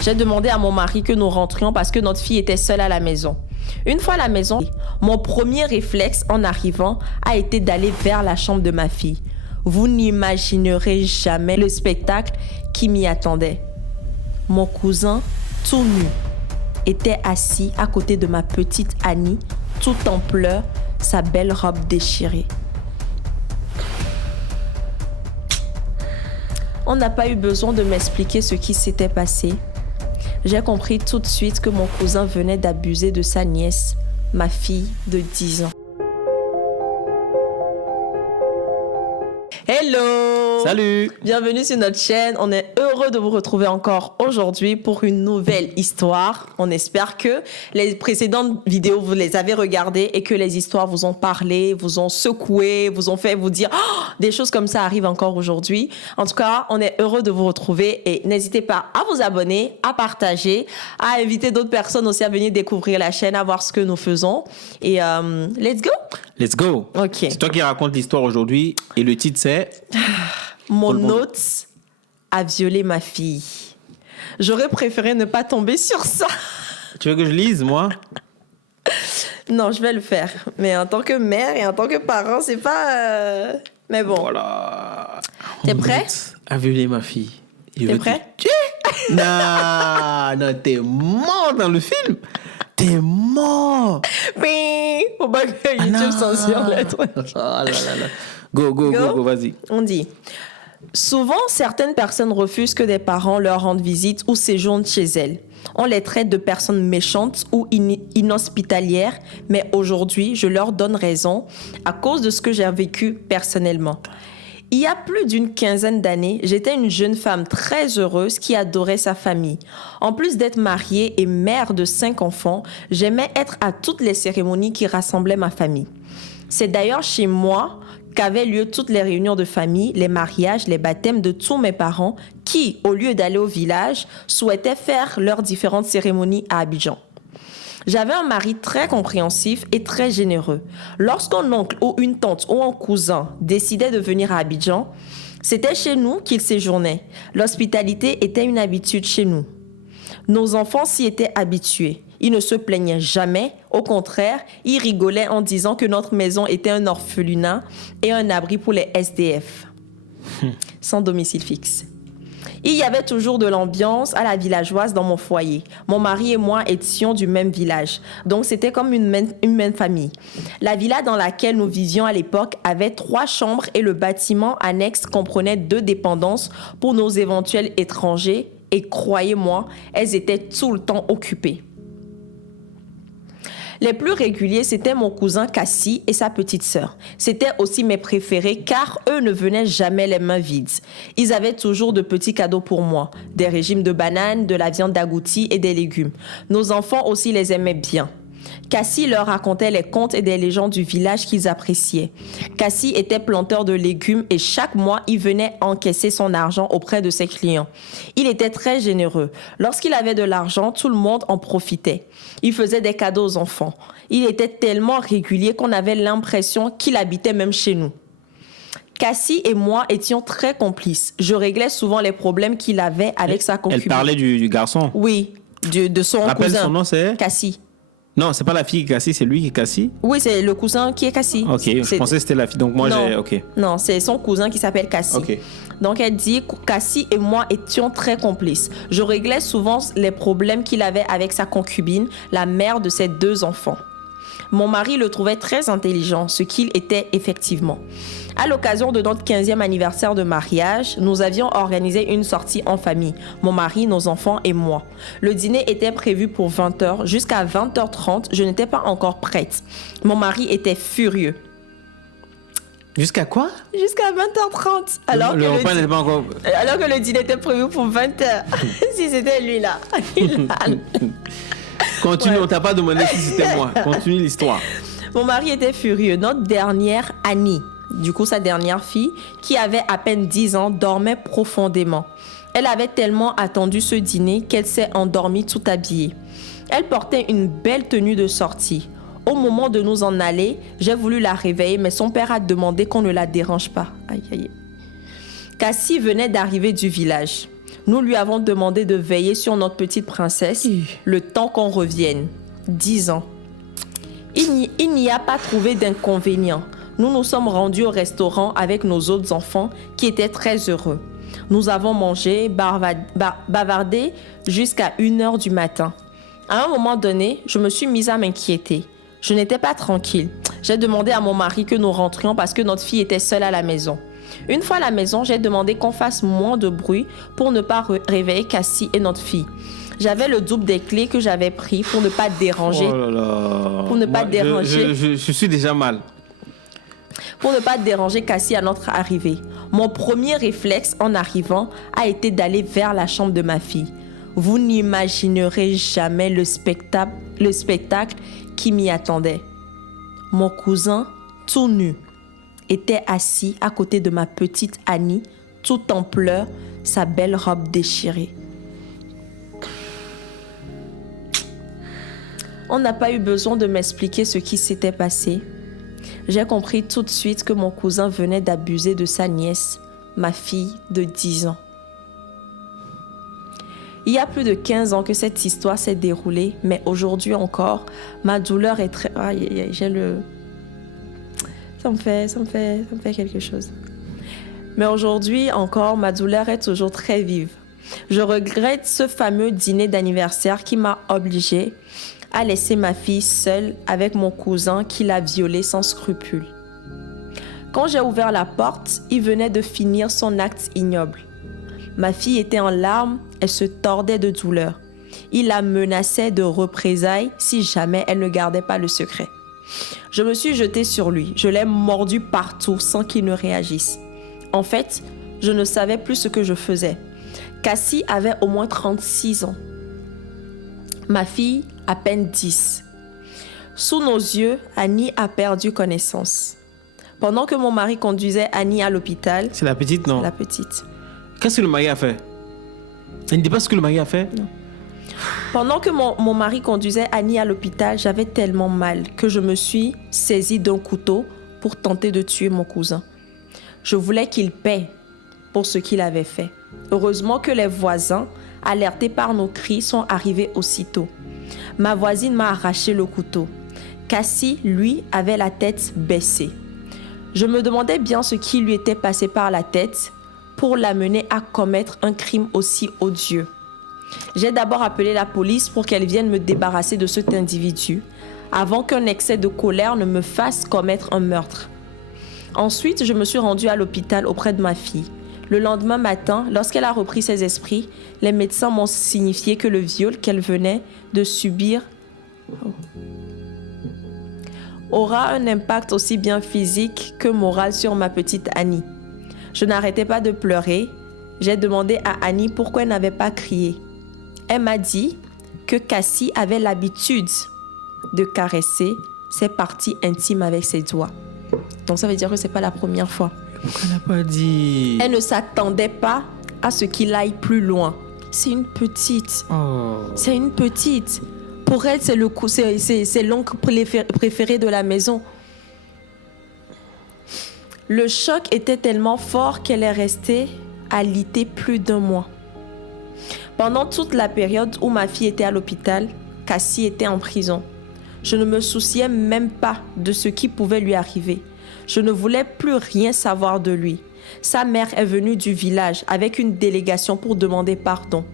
J'ai demandé à mon mari que nous rentrions parce que notre fille était seule à la maison. Une fois à la maison, mon premier réflexe en arrivant a été d'aller vers la chambre de ma fille. Vous n'imaginerez jamais le spectacle qui m'y attendait. Mon cousin, tout nu, était assis à côté de ma petite Annie, tout en pleurs, sa belle robe déchirée. On n'a pas eu besoin de m'expliquer ce qui s'était passé. J'ai compris tout de suite que mon cousin venait d'abuser de sa nièce, ma fille de 10 ans. Hello! Salut! Bienvenue sur notre chaîne. On est heureux de vous retrouver encore aujourd'hui pour une nouvelle histoire. On espère que les précédentes vidéos, vous les avez regardées et que les histoires vous ont parlé, vous ont secoué, vous ont fait vous dire oh, des choses comme ça arrivent encore aujourd'hui. En tout cas, on est heureux de vous retrouver et n'hésitez pas à vous abonner, à partager, à inviter d'autres personnes aussi à venir découvrir la chaîne, à voir ce que nous faisons. Et let's go! Let's go! Ok. C'est toi qui raconte l'histoire aujourd'hui et le titre c'est... Mon hôte a violé ma fille. J'aurais préféré ne pas tomber sur ça. Tu veux que je lise, moi? Non, je vais le faire. Mais en tant que mère et en tant que parent, c'est pas... Mais bon. Voilà. T'es prêt? A violé ma fille. T'es prêt? Non, t'es mort dans le film. T'es mort. Oui. Faut pas que YouTube censure les trucs. Oh là là là. Go, vas-y. On dit... Souvent, certaines personnes refusent que des parents leur rendent visite ou séjournent chez elles. On les traite de personnes méchantes ou inhospitalières, mais aujourd'hui, je leur donne raison à cause de ce que j'ai vécu personnellement. Il y a plus d'une quinzaine d'années, j'étais une jeune femme très heureuse qui adorait sa famille. En plus d'être mariée et mère de 5 enfants, j'aimais être à toutes les cérémonies qui rassemblaient ma famille. C'est d'ailleurs chez moi qu'avaient lieu toutes les réunions de famille, les mariages, les baptêmes de tous mes parents qui, au lieu d'aller au village, souhaitaient faire leurs différentes cérémonies à Abidjan. J'avais un mari très compréhensif et très généreux. Lorsqu'un oncle ou une tante ou un cousin décidait de venir à Abidjan, c'était chez nous qu'il séjournait. L'hospitalité était une habitude chez nous. Nos enfants s'y étaient habitués. Ils ne se plaignaient jamais. Au contraire, ils rigolaient en disant que notre maison était un orphelinat et un abri pour les SDF, sans domicile fixe. Il y avait toujours de l'ambiance à la villageoise dans mon foyer. Mon mari et moi étions du même village, donc c'était comme une même famille. La villa dans laquelle nous vivions à l'époque avait 3 chambres et le bâtiment annexe comprenait 2 dépendances pour nos éventuels étrangers. Et croyez-moi, elles étaient tout le temps occupées. Les plus réguliers, c'était mon cousin Cassie et sa petite sœur. C'étaient aussi mes préférés car eux ne venaient jamais les mains vides. Ils avaient toujours de petits cadeaux pour moi, des régimes de bananes, de la viande d'agouti et des légumes. Nos enfants aussi les aimaient bien. Cassie leur racontait les contes et des légendes du village qu'ils appréciaient. Cassie était planteur de légumes et chaque mois, il venait encaisser son argent auprès de ses clients. Il était très généreux. Lorsqu'il avait de l'argent, tout le monde en profitait. Il faisait des cadeaux aux enfants. Il était tellement régulier qu'on avait l'impression qu'il habitait même chez nous. Cassie et moi étions très complices. Je réglais souvent les problèmes qu'il avait avec sa concubine. Elle parlait du garçon? Oui, de son Rappelle cousin. Son nom, c'est? Cassie. Non, c'est pas la fille qui est Cassie, c'est lui qui est Cassie? Oui, c'est le cousin qui est Cassie. Ok, je pensais que c'était la fille. Donc moi, non, j'ai... Ok. Non, c'est son cousin qui s'appelle Cassie. Ok. Donc elle dit que Cassie et moi étions très complices. Je réglais souvent les problèmes qu'il avait avec sa concubine, la mère de ses 2 enfants. Mon mari le trouvait très intelligent, ce qu'il était effectivement. À l'occasion de notre 15e anniversaire de mariage, nous avions organisé une sortie en famille, mon mari, nos enfants et moi. Le dîner était prévu pour 20h. Jusqu'à 20h30, je n'étais pas encore prête. Mon mari était furieux. Jusqu'à quoi? Jusqu'à 20h30. Alors le repas n'était pas encore... Alors que le dîner était prévu pour 20h. Si c'était lui là. Continue, Ouais. on t'a pas demandé si c'était moi. Continue l'histoire. Mon mari était furieux. Notre dernière Annie, du coup sa dernière fille, qui avait à peine 10 ans, dormait profondément. Elle avait tellement attendu ce dîner qu'elle s'est endormie tout habillée. Elle portait une belle tenue de sortie. Au moment de nous en aller, j'ai voulu la réveiller, mais son père a demandé qu'on ne la dérange pas. Aïe, aïe. Cassie venait d'arriver du village. Nous lui avons demandé de veiller sur notre petite princesse le temps qu'on revienne. 10 ans. Il n'y a pas trouvé d'inconvénient. Nous nous sommes rendus au restaurant avec nos autres enfants qui étaient très heureux. Nous avons mangé, bavardé jusqu'à 1h du matin. À un moment donné, je me suis mise à m'inquiéter. Je n'étais pas tranquille. J'ai demandé à mon mari que nous rentrions parce que notre fille était seule à la maison. Une fois à la maison, j'ai demandé qu'on fasse moins de bruit pour ne pas réveiller Cassie et notre fille. J'avais le double des clés que j'avais pris pour ne pas déranger. Oh là là. Pour ne pas déranger. Je suis déjà mal. Pour ne pas déranger Cassie à notre arrivée. Mon premier réflexe en arrivant a été d'aller vers la chambre de ma fille. Vous n'imaginerez jamais le spectacle qui m'y attendait. Mon cousin, tout nu, était assis à côté de ma petite Annie, tout en pleurs, sa belle robe déchirée. On n'a pas eu besoin de m'expliquer ce qui s'était passé. J'ai compris tout de suite que mon cousin venait d'abuser de sa nièce, ma fille de 10 ans. Il y a plus de 15 ans que cette histoire s'est déroulée, mais aujourd'hui encore, ma douleur est très... Aïe, j'ai le... Ça me fait quelque chose. Mais aujourd'hui encore, ma douleur est toujours très vive. Je regrette ce fameux dîner d'anniversaire qui m'a obligée à laisser ma fille seule avec mon cousin qui l'a violée sans scrupule. Quand j'ai ouvert la porte, il venait de finir son acte ignoble. Ma fille était en larmes, elle se tordait de douleur. Il la menaçait de représailles si jamais elle ne gardait pas le secret. Je me suis jetée sur lui, je l'ai mordu partout sans qu'il ne réagisse. En fait, je ne savais plus ce que je faisais. Cassie avait au moins 36 ans. Ma fille, à peine 10. Sous nos yeux, Annie a perdu connaissance. Pendant que mon mari conduisait Annie à l'hôpital... C'est la petite, non? La petite. Qu'est-ce que le mari a fait? Elle ne dit pas ce que le mari a fait? Non. Pendant que mon mari conduisait Annie à l'hôpital, j'avais tellement mal que je me suis saisie d'un couteau pour tenter de tuer mon cousin. Je voulais qu'il paie pour ce qu'il avait fait. Heureusement que les voisins, alertés par nos cris, sont arrivés aussitôt. Ma voisine m'a arraché le couteau. Cassie, lui, avait la tête baissée. Je me demandais bien ce qui lui était passé par la tête pour l'amener à commettre un crime aussi odieux. J'ai d'abord appelé la police pour qu'elle vienne me débarrasser de cet individu avant qu'un excès de colère ne me fasse commettre un meurtre. Ensuite, je me suis rendue à l'hôpital auprès de ma fille. Le lendemain matin, lorsqu'elle a repris ses esprits, les médecins m'ont signifié que le viol qu'elle venait de subir aura un impact aussi bien physique que moral sur ma petite Annie. Je n'arrêtais pas de pleurer. J'ai demandé à Annie pourquoi elle n'avait pas crié. Elle m'a dit que Cassie avait l'habitude de caresser ses parties intimes avec ses doigts. Donc ça veut dire que ce n'est pas la première fois. Pourquoi elle n'a pas dit? Elle ne s'attendait pas à ce qu'il aille plus loin. C'est une petite. Oh. C'est une petite. Pour elle, c'est l'oncle préféré de la maison. Le choc était tellement fort qu'elle est restée alitée plus d'1 mois. Pendant toute la période où ma fille était à l'hôpital, Cassie était en prison. Je ne me souciais même pas de ce qui pouvait lui arriver. Je ne voulais plus rien savoir de lui. Sa mère est venue du village avec une délégation pour demander pardon.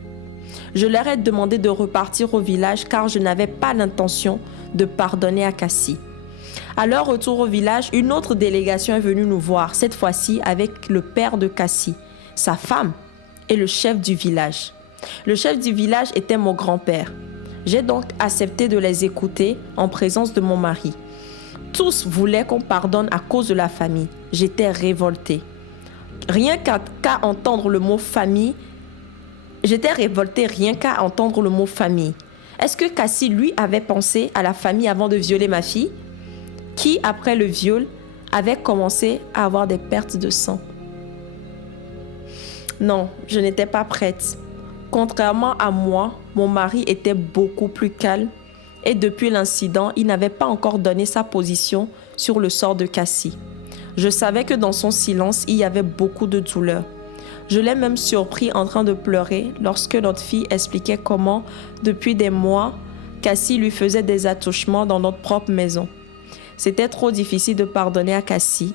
Je leur ai demandé de repartir au village car je n'avais pas l'intention de pardonner à Cassie. À leur retour au village, une autre délégation est venue nous voir, cette fois-ci avec le père de Cassie, sa femme et le chef du village. Le chef du village était mon grand-père. J'ai donc accepté de les écouter en présence de mon mari. Tous voulaient qu'on pardonne à cause de la famille. J'étais révoltée. Rien qu'à entendre le mot famille, j'étais révoltée rien qu'à entendre le mot famille. Est-ce que Cassie, lui, avait pensé à la famille avant de violer ma fille, qui, après le viol, avait commencé à avoir des pertes de sang? Non, je n'étais pas prête. Contrairement à moi, mon mari était beaucoup plus calme et depuis l'incident, il n'avait pas encore donné sa position sur le sort de Cassie. Je savais que dans son silence, il y avait beaucoup de douleur. Je l'ai même surpris en train de pleurer lorsque notre fille expliquait comment, depuis des mois, Cassie lui faisait des attouchements dans notre propre maison. C'était trop difficile de pardonner à Cassie,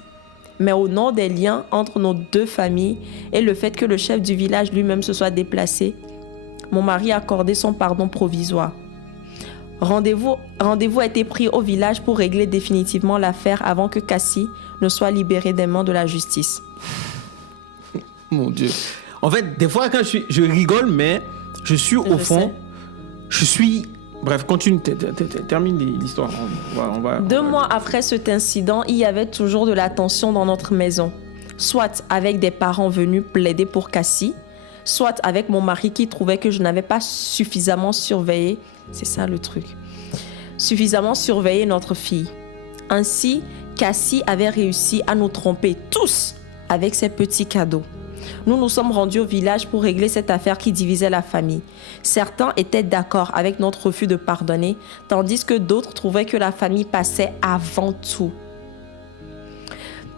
mais au nom des liens entre nos deux familles et le fait que le chef du village lui-même se soit déplacé, mon mari a accordé son pardon provisoire. Rendez-vous a été pris au village pour régler définitivement l'affaire avant que Cassie ne soit libérée des mains de la justice. Mon Dieu. En fait, des fois, quand je rigole, mais je suis au fond, je suis... Bref, continue, termine l'histoire. On va 2 mois après cet incident, il y avait toujours de la tension dans notre maison. Soit avec des parents venus plaider pour Cassie, soit avec mon mari qui trouvait que je n'avais pas suffisamment surveillé, c'est ça le truc, suffisamment surveillé notre fille. Ainsi, Cassie avait réussi à nous tromper tous avec ses petits cadeaux. Nous nous sommes rendus au village pour régler cette affaire qui divisait la famille. Certains étaient d'accord avec notre refus de pardonner, tandis que d'autres trouvaient que la famille passait avant tout.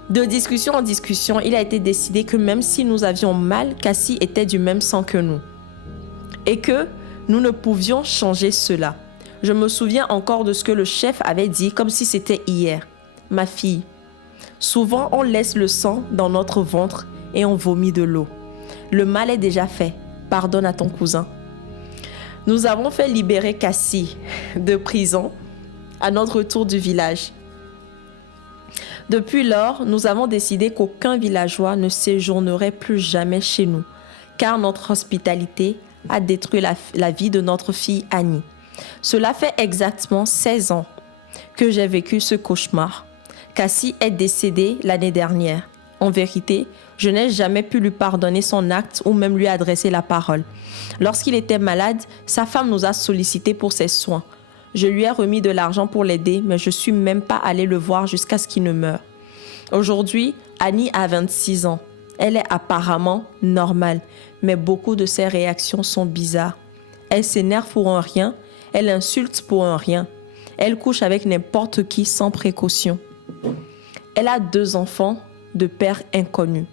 De discussion en discussion, il a été décidé que même si nous avions mal, Cassie était du même sang que nous. Et que nous ne pouvions changer cela. Je me souviens encore de ce que le chef avait dit comme si c'était hier. Ma fille, souvent on laisse le sang dans notre ventre et on vomit de l'eau. Le mal est déjà fait. Pardonne à ton cousin. Nous avons fait libérer Cassie de prison à notre retour du village. Depuis lors, nous avons décidé qu'aucun villageois ne séjournerait plus jamais chez nous, car notre hospitalité a détruit la vie de notre fille Annie. Cela fait exactement 16 ans que j'ai vécu ce cauchemar. Cassie est décédée l'année dernière. En vérité, je n'ai jamais pu lui pardonner son acte ou même lui adresser la parole. Lorsqu'il était malade, sa femme nous a sollicités pour ses soins. Je lui ai remis de l'argent pour l'aider, mais je ne suis même pas allée le voir jusqu'à ce qu'il ne meure. Aujourd'hui, Annie a 26 ans. Elle est apparemment normale, mais beaucoup de ses réactions sont bizarres. Elle s'énerve pour un rien, elle insulte pour un rien. Elle couche avec n'importe qui sans précaution. Elle a 2 enfants de père inconnu.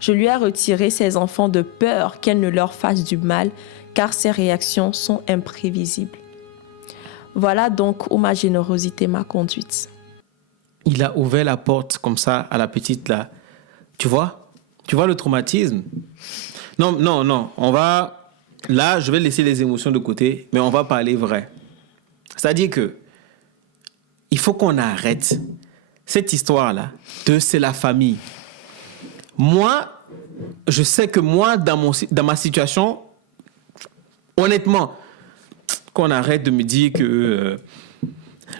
Je lui ai retiré ses enfants de peur qu'elle ne leur fasse du mal, car ses réactions sont imprévisibles. Voilà donc où ma générosité m'a conduite. Il a ouvert la porte comme ça à la petite là. Tu vois le traumatisme? Non. Là, je vais laisser les émotions de côté, mais on va parler vrai. C'est-à-dire que il faut qu'on arrête cette histoire-là de c'est la famille. Moi, je sais que moi, dans ma situation, honnêtement, qu'on arrête de me dire que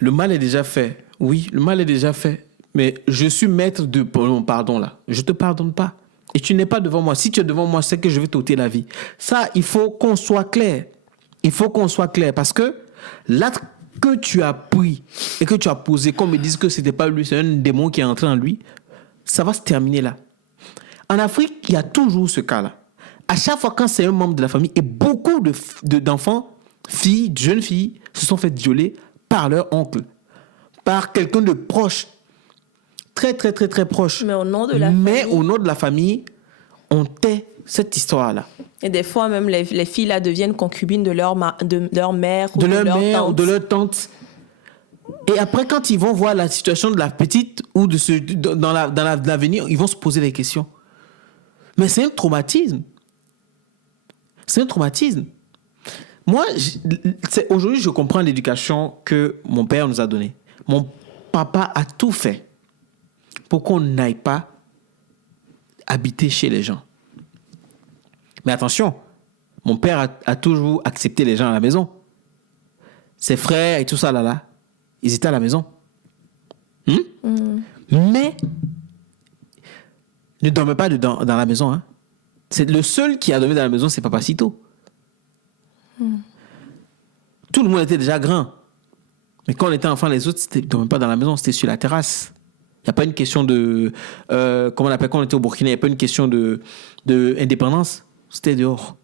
le mal est déjà fait. Oui, le mal est déjà fait. Mais je suis maître de pardon là. Je ne te pardonne pas. Et tu n'es pas devant moi. Si tu es devant moi, c'est que je vais t'ôter la vie. Ça, il faut qu'on soit clair. Il faut qu'on soit clair. Parce que l'acte que tu as pris et que tu as posé, qu'on me dise que ce n'était pas lui, c'est un démon qui est entré en lui, ça va se terminer là. En Afrique, il y a toujours ce cas-là. À chaque fois quand c'est un membre de la famille, et beaucoup d'enfants, filles, jeunes filles, se sont fait violer par leur oncle, par quelqu'un de proche, très, très, très, très proche. Mais au nom de la famille, on tait cette histoire-là. Et des fois, même les filles là deviennent concubines de leur mère ou de leur tante. Et après, quand ils vont voir la situation de la petite ou dans l'avenir, ils vont se poser des questions. Mais c'est un traumatisme. C'est un traumatisme. Moi, aujourd'hui, je comprends l'éducation que mon père nous a donnée. Mon papa a tout fait pour qu'on n'aille pas habiter chez les gens. Mais attention, mon père a toujours accepté les gens à la maison. Ses frères et tout ça, là, ils étaient à la maison. Mais ne dormez pas dans la maison. Hein. C'est le seul qui a dormi dans la maison, c'est Papacito. Tout le monde était déjà grand. Mais quand on était enfant, les autres, ne dormaient pas dans la maison, c'était sur la terrasse. Il n'y a pas une question de... comment on appelle quand on était au Burkina, il n'y a pas une question de indépendance. C'était dehors.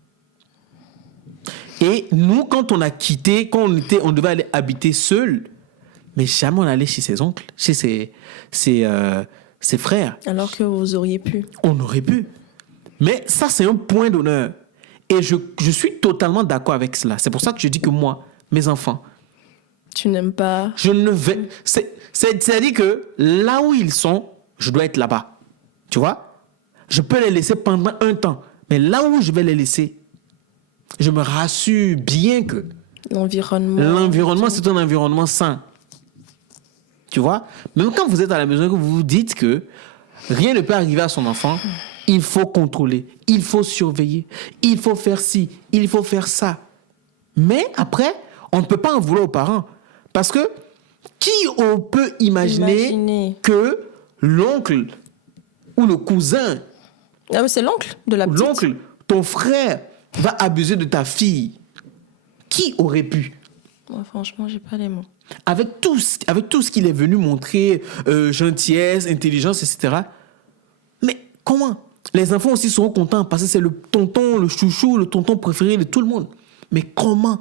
Et nous, quand on a quitté, on devait aller habiter seul, mais jamais on allait chez ses oncles, chez ses frères. Alors que vous auriez pu. On aurait pu. Mais ça, c'est un point d'honneur. Et je suis totalement d'accord avec cela. C'est pour ça que je dis que moi, mes enfants, Tu n'aimes pas... je ne vais... C'est-à-dire que là où ils sont, je dois être là-bas. Tu vois? Je peux les laisser pendant un temps. Mais là où je vais les laisser, je me rassure bien que l'environnement, c'est un environnement sain. Tu vois? Même quand vous êtes à la maison et que vous vous dites que rien ne peut arriver à son enfant, il faut contrôler, il faut surveiller, il faut faire ci, il faut faire ça. Mais après, on ne peut pas en vouloir aux parents. Parce que qui peut imaginer que l'oncle ou le cousin, Ah, mais c'est l'oncle de la petite. l'oncle, ton frère, va abuser de ta fille? Qui aurait pu? Moi, franchement, j'ai pas les mots. Avec tout ce qu'il est venu montrer, gentillesse, intelligence, etc. Mais comment? Les enfants aussi seront contents parce que c'est le tonton, le chouchou, le tonton préféré de tout le monde. Mais comment?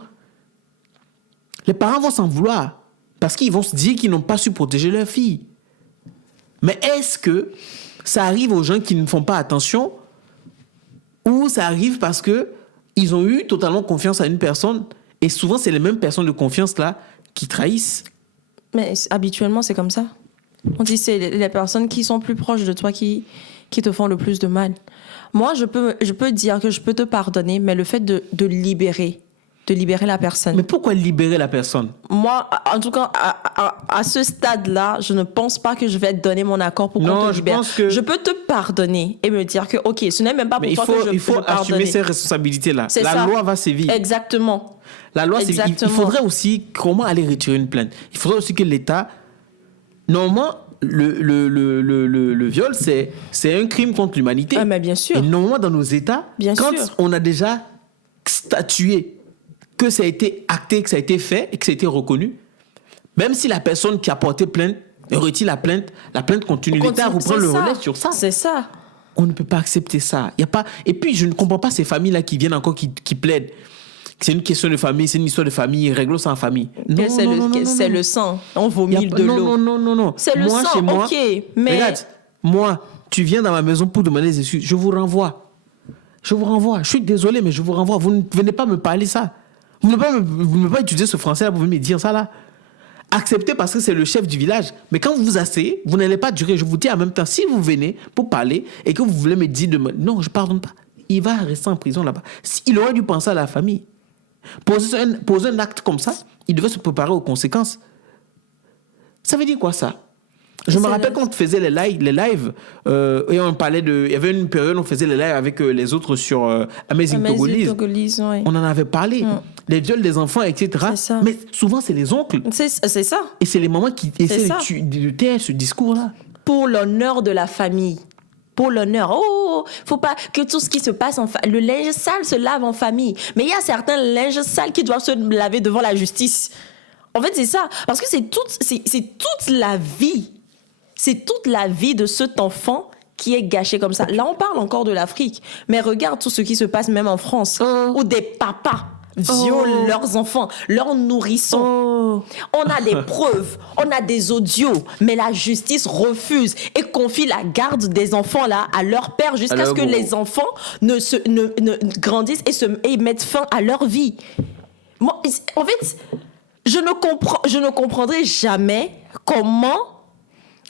Les parents vont s'en vouloir parce qu'ils vont se dire qu'ils n'ont pas su protéger leur fille. Mais est-ce que ça arrive aux gens qui ne font pas attention ou ça arrive parce qu'ils ont eu totalement confiance à une personne et souvent c'est les mêmes personnes de confiance là qui trahissent? Mais habituellement, c'est comme ça. On dit que c'est les personnes qui sont plus proches de toi qui te font le plus de mal. Moi, je peux dire que je peux te pardonner, mais le fait de libérer la personne. Mais pourquoi libérer la personne? Moi, en tout cas, à ce stade-là, je ne pense pas que je vais te donner mon accord pour qu'on te libère. Je peux te pardonner et me dire que, OK, ce n'est même pas pour toi que je peux te pardonner. Il faut assumer ces responsabilités-là. La loi va sévir. Exactement. La loi, il faudrait aussi, comment aller retirer une plainte? Il faudrait aussi que l'État... Normalement, le viol, c'est un crime contre l'humanité. Ah, mais bien sûr. Et normalement, dans nos États, quand on a déjà statué que ça a été acté, que ça a été fait et que ça a été reconnu, même si la personne qui a porté plainte retire la plainte continue. L'État reprend le relais sur ça. C'est ça. On ne peut pas accepter ça. Y a pas... Et puis, je ne comprends pas ces familles-là qui viennent encore, qui plaident. C'est une question de famille, c'est une histoire de famille, réglons ça en famille. Non, c'est le sang. On vomit de l'eau. Non. C'est le sang, chez moi, ok. Mais... Regarde, moi, tu viens dans ma maison pour demander des excuses. Je vous renvoie. Je suis désolé, mais je vous renvoie. Vous ne venez pas me parler ça. Vous ne pouvez pas utiliser ce français-là pour me dire ça là. Acceptez parce que c'est le chef du village. Mais quand vous vous asseyez, vous n'allez pas durer. Je vous dis en même temps, si vous venez pour parler et que vous voulez me dire non, je ne pardonne pas, il va rester en prison là-bas. Il aurait dû penser à la famille. Poser un acte comme ça, il devait se préparer aux conséquences. Ça veut dire quoi ça? Je me rappelle quand on faisait les lives et on parlait de... Il y avait une période où on faisait les lives avec les autres sur Amazing Togolese. Ouais. On en avait parlé. Les viols des enfants, etc. Mais souvent, c'est les oncles. C'est ça. Et c'est les mamans qui essaient de taire ce discours-là. Pour l'honneur de la famille. Pour l'honneur. Oh, faut pas que tout ce qui se passe le linge sale se lave en famille. Mais il y a certains linges sales qui doivent se laver devant la justice. En fait, c'est ça. Parce que c'est toute la vie. C'est toute la vie de cet enfant qui est gâché comme ça. Là, on parle encore de l'Afrique. Mais regarde tout ce qui se passe même en France. Où des papas violent leurs enfants, leurs nourrissons. On a des preuves, on a des audios, mais la justice refuse et confie la garde des enfants là à leur père jusqu'à ce que les enfants grandissent et mettent fin à leur vie. Moi, en fait, je ne comprendrai jamais comment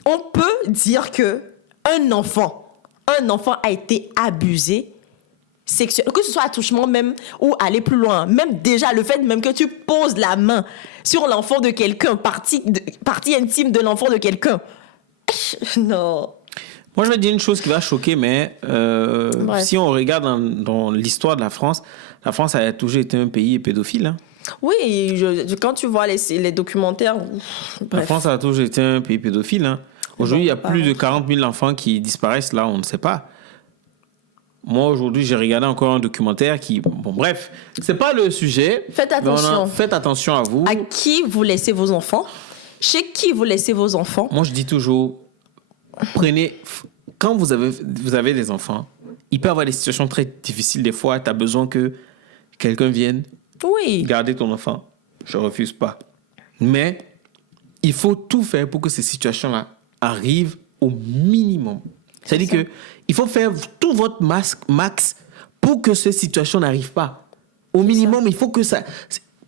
on peut dire que un enfant a été abusé sexuel, que ce soit attouchement même ou aller plus loin, même déjà le fait même que tu poses la main sur l'enfant de quelqu'un, partie intime de l'enfant de quelqu'un. Non. Moi, je vais dire une chose qui va choquer, mais si on regarde dans l'histoire de la France a toujours été un pays pédophile. Hein. Oui, quand tu vois les documentaires... La France a toujours été un pays pédophile. Hein. Aujourd'hui, il y a plus de 40 000 enfants qui disparaissent là, on ne sait pas. Moi, aujourd'hui, j'ai regardé encore un documentaire qui... Bon, bref, c'est pas le sujet. Faites attention. Faites attention à vous. À qui vous laissez vos enfants? Chez qui vous laissez vos enfants? Moi, je dis toujours, prenez... Quand vous avez des enfants, il peut y avoir des situations très difficiles. Des fois, tu as besoin que quelqu'un vienne garder ton enfant. Je ne refuse pas. Mais il faut tout faire pour que ces situations-là arrivent au minimum. C'est-à-dire C'est ça. que il faut faire tout votre max pour que cette situation n'arrive pas. Au minimum, il faut que ça...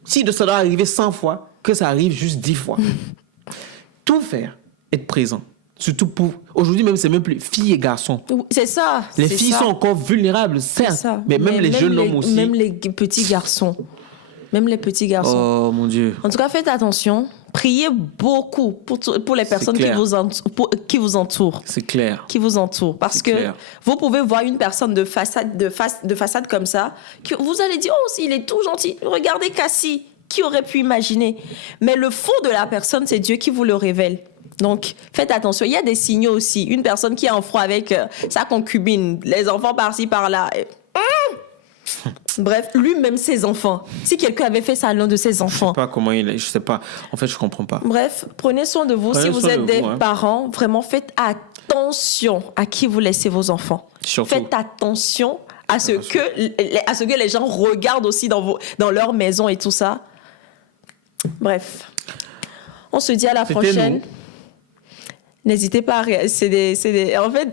Si ça doit arriver 100 fois, que ça arrive juste 10 fois. Tout faire, être présent. Surtout pour... Aujourd'hui, même, c'est même plus filles et garçons. C'est ça. Les c'est filles ça. sont encore vulnérables, C'est certes. ça. Mais même les jeunes hommes aussi. Même les petits garçons. Même les petits garçons. Oh, mon Dieu. En tout cas, faites attention. Priez beaucoup pour les personnes clair. qui vous entourent. C'est clair. Qui vous entourent. Parce C'est que clair. vous pouvez voir une personne de façade comme ça, que vous allez dire, oh, il est tout gentil. Regardez Cassie. Qui aurait pu imaginer? Mais le fond de la personne, c'est Dieu qui vous le révèle. Donc, faites attention. Il y a des signaux aussi. Une personne qui est en froid avec sa concubine, les enfants par-ci, par-là. Bref, lui-même ses enfants. Si quelqu'un avait fait ça à l'un de ses Je enfants. sais pas comment il est. Je sais pas. En fait, je comprends pas. Bref, prenez soin de vous. Prenez Si vous soin êtes de des vous, hein. parents, vraiment faites attention à qui vous laissez vos enfants. Surtout. Faites attention à ce que les gens regardent aussi dans leur maison et tout ça. Bref, on se dit à la C'était prochaine. nous. N'hésitez pas à en fait,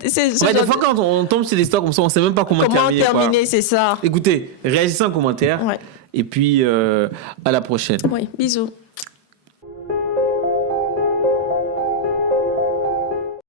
c'est Ouais, des fois, quand on tombe sur des histoires comme ça, on sait même pas comment terminer. terminer, c'est ça. Écoutez, réagissez en commentaire. Ouais. Et puis, à la prochaine. Oui, bisous.